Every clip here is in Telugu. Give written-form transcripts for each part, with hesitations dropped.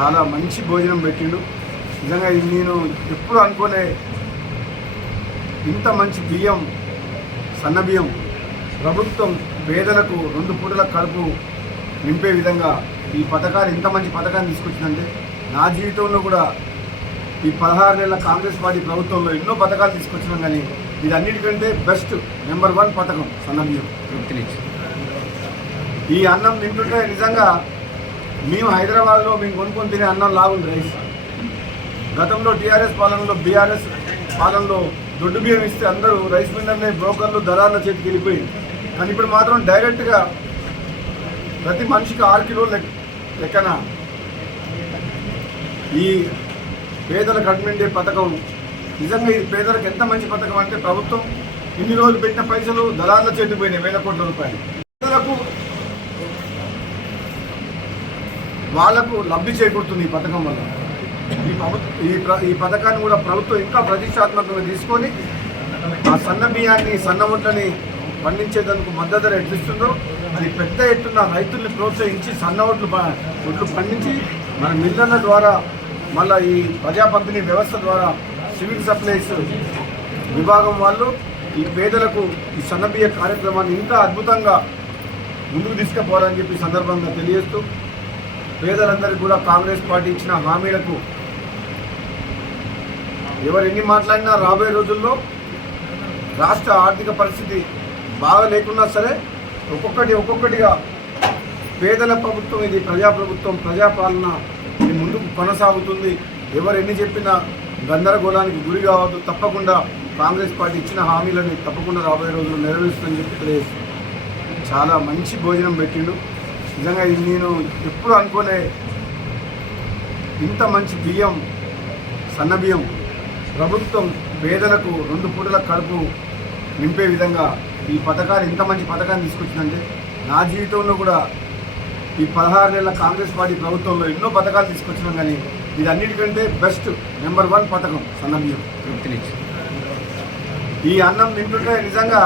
చాలా మంచి భోజనం పెట్టిండు. నిజంగా ఇది నేను ఎప్పుడు అనుకోలే, ఇంత మంచి బియ్యం, సన్న బియ్యం ప్రభుత్వం పేదలకు 2 పూటల కడుపు నింపే విధంగా ఈ పథకాలు, ఇంత మంచి పథకాన్ని తీసుకొచ్చిందంటే నా జీవితంలో కూడా ఈ 16 నెలల కాంగ్రెస్ పార్టీ ప్రభుత్వంలో ఎన్నో పథకాలు తీసుకొచ్చినాం, కానీ ఇది అన్నిటికంటే బెస్ట్ నెంబర్ 1 పథకం సన్న బియ్యం. ఈ అన్నం తింటుంటే నిజంగా మేము హైదరాబాద్లో మేము కొనుక్కొని తినే అన్నం లాగుంది రైస్. గతంలో టీఆర్ఎస్ పాలనలో, బీఆర్ఎస్ పాలనలో దొడ్డు బియ్యం ఇస్తే అందరూ రైస్ మిల్లర్లే, బ్రోకర్లు, దళారుల చేతికి వెళ్ళిపోయింది. కానీ ఇప్పుడు మాత్రం డైరెక్ట్గా ప్రతి మనిషికి 6 కిలోల లెక్కన ఈ పేదలకు అడ్మిండే పథకం. నిజంగా ఇది పేదలకు ఎంత మంచి పథకం అంటే ప్రభుత్వం ఇన్ని రోజులు పెట్టిన పైసలు దళారుల చేతికి పోయినాయి, 1000 కోట్ల రూపాయలు. పేదలకు వాళ్లకు లబ్ధి చేకూరుతుంది ఈ పథకం వల్ల. ఈ పథకాన్ని కూడా ప్రభుత్వం ఇంకా ప్రతిష్టాత్మకంగా తీసుకొని ఆ సన్న బియ్యాన్ని, సన్న వడ్లని పండించేందుకు మద్దతు ధర ఎట్లిస్తుందో అది పెద్ద ఎత్తున రైతుల్ని ప్రోత్సహించి సన్న వడ్లు పండించి మన మిల్లర్ల ద్వారా, మళ్ళీ ఈ ప్రజా పంపిణీ వ్యవస్థ ద్వారా సివిల్ సప్లైస్ విభాగం వాళ్ళు ఈ పేదలకు ఈ సన్నబియ్య కార్యక్రమాన్ని ఇంకా అద్భుతంగా ముందుకు తీసుకుపోవాలని చెప్పి సందర్భంగా తెలియజేస్తూ, పేదలందరికీ కూడా కాంగ్రెస్ పార్టీ ఇచ్చిన హామీలకు ఎవరు ఎన్ని మాట్లాడినా రాబోయే రోజుల్లో రాష్ట్ర ఆర్థిక పరిస్థితి బాగా లేకున్నా సరే ఒక్కొక్కటిగా పేదల ప్రభుత్వం ఇది, ప్రజాప్రభుత్వం, ప్రజాపాలన ఇది ముందుకు కొనసాగుతుంది. ఎవరు ఎన్ని చెప్పినా గందరగోళానికి గురి కావద్దు. తప్పకుండా కాంగ్రెస్ పార్టీ ఇచ్చిన హామీలను తప్పకుండా రాబోయే రోజుల్లో నెరవేరుస్తుందని చెప్పి తెలియజేస్తుంది. చాలా మంచి భోజనం పెట్టిండు. నిజంగా ఇది నేను ఎప్పుడు అనుకోలే, ఇంత మంచి బియ్యం, సన్న బియ్యం ప్రభుత్వం పేదలకు 2 పూటల కడుపు నింపే విధంగా ఈ పథకాలు, ఇంత మంచి పథకాన్ని తీసుకొచ్చిందంటే నా జీవితంలో కూడా ఈ 16 నెలల కాంగ్రెస్ పార్టీ ప్రభుత్వంలో ఎన్నో పథకాలు తీసుకొచ్చినాం, కానీ ఇది అన్నిటికంటే బెస్ట్ నెంబర్ 1 పథకం సన్న బియ్యం. ఈ అన్నం తింటుంటే నిజంగా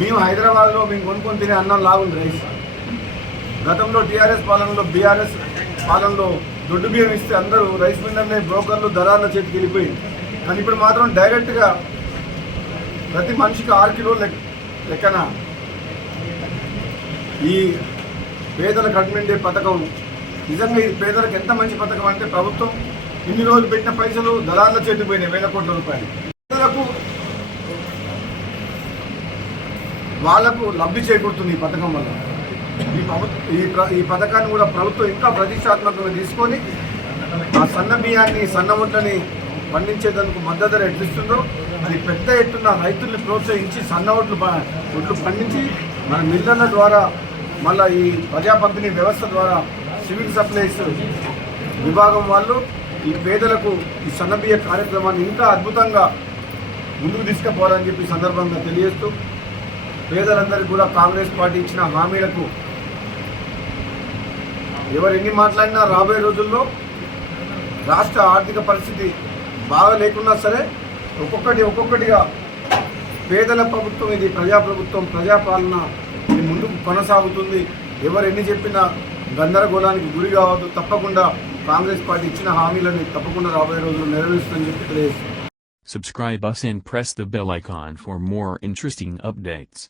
మేము హైదరాబాద్లో మేము కొనుక్కొని తినే అన్నం లాగుంది రైస్. గతంలో టీఆర్ఎస్ పాలనలో, బీఆర్ఎస్ పాలనలో దొడ్డు బియ్యం ఇస్తే అందరూ రైస్ మిల్లర్లే, బ్రోకర్లు, దళారుల చేతికి వెళ్ళిపోయింది. కానీ ఇప్పుడు మాత్రం డైరెక్ట్గా ప్రతి మనిషికి 6 కిలోల లెక్కన ఈ పేదలకు అడ్మిండే పథకం. నిజంగా ఇది పేదలకు ఎంత మంచి పథకం అంటే ప్రభుత్వం ఇన్ని రోజులు పెట్టిన పైసలు దళారుల చేతికి పోయినాయి, 1000 కోట్ల రూపాయలు. పేదలకు వాళ్లకు లబ్ధి చేకూరుతుంది ఈ పథకం వల్ల. ఈ పథకాన్ని కూడా ప్రభుత్వం ఇంకా ప్రతిష్టాత్మకంగా తీసుకొని ఆ సన్న బియ్యాన్ని, సన్న వడ్లని పండించేందుకు మద్దతు ధర ఎట్లిస్తుందో అది పెద్ద ఎత్తున రైతుల్ని ప్రోత్సహించి సన్న వడ్లు పండించి మన మిల్లర్ల ద్వారా, మళ్ళీ ఈ ప్రజా పంపిణీ వ్యవస్థ ద్వారా సివిల్ సప్లైస్ విభాగం వాళ్ళు ఈ పేదలకు ఈ సన్నబియ్య కార్యక్రమాన్ని ఇంకా అద్భుతంగా ముందుకు తీసుకుపోవాలని చెప్పి సందర్భంగా తెలియజేస్తూ, పేదలందరికీ కూడా కాంగ్రెస్ పార్టీ ఇచ్చిన హామీలకు ఎవరు ఎన్ని మాట్లాడినా రాబోయే రోజుల్లో రాష్ట్ర ఆర్థిక పరిస్థితి బాగా లేకున్నా సరే ఒక్కొక్కటిగా పేదల ప్రభుత్వం ఇది, ప్రజాప్రభుత్వం, ప్రజాపాలన ఇది ముందుకు కొనసాగుతుంది. ఎవరు ఎన్ని చెప్పినా గందరగోళానికి గురి కావద్దు. తప్పకుండా కాంగ్రెస్ పార్టీ ఇచ్చిన హామీలను తప్పకుండా రాబోయే రోజుల్లో నెరవేరుస్తుందని చెప్పి తెలియజేస్తుంది. Subscribe us and press the bell icon for more interesting updates.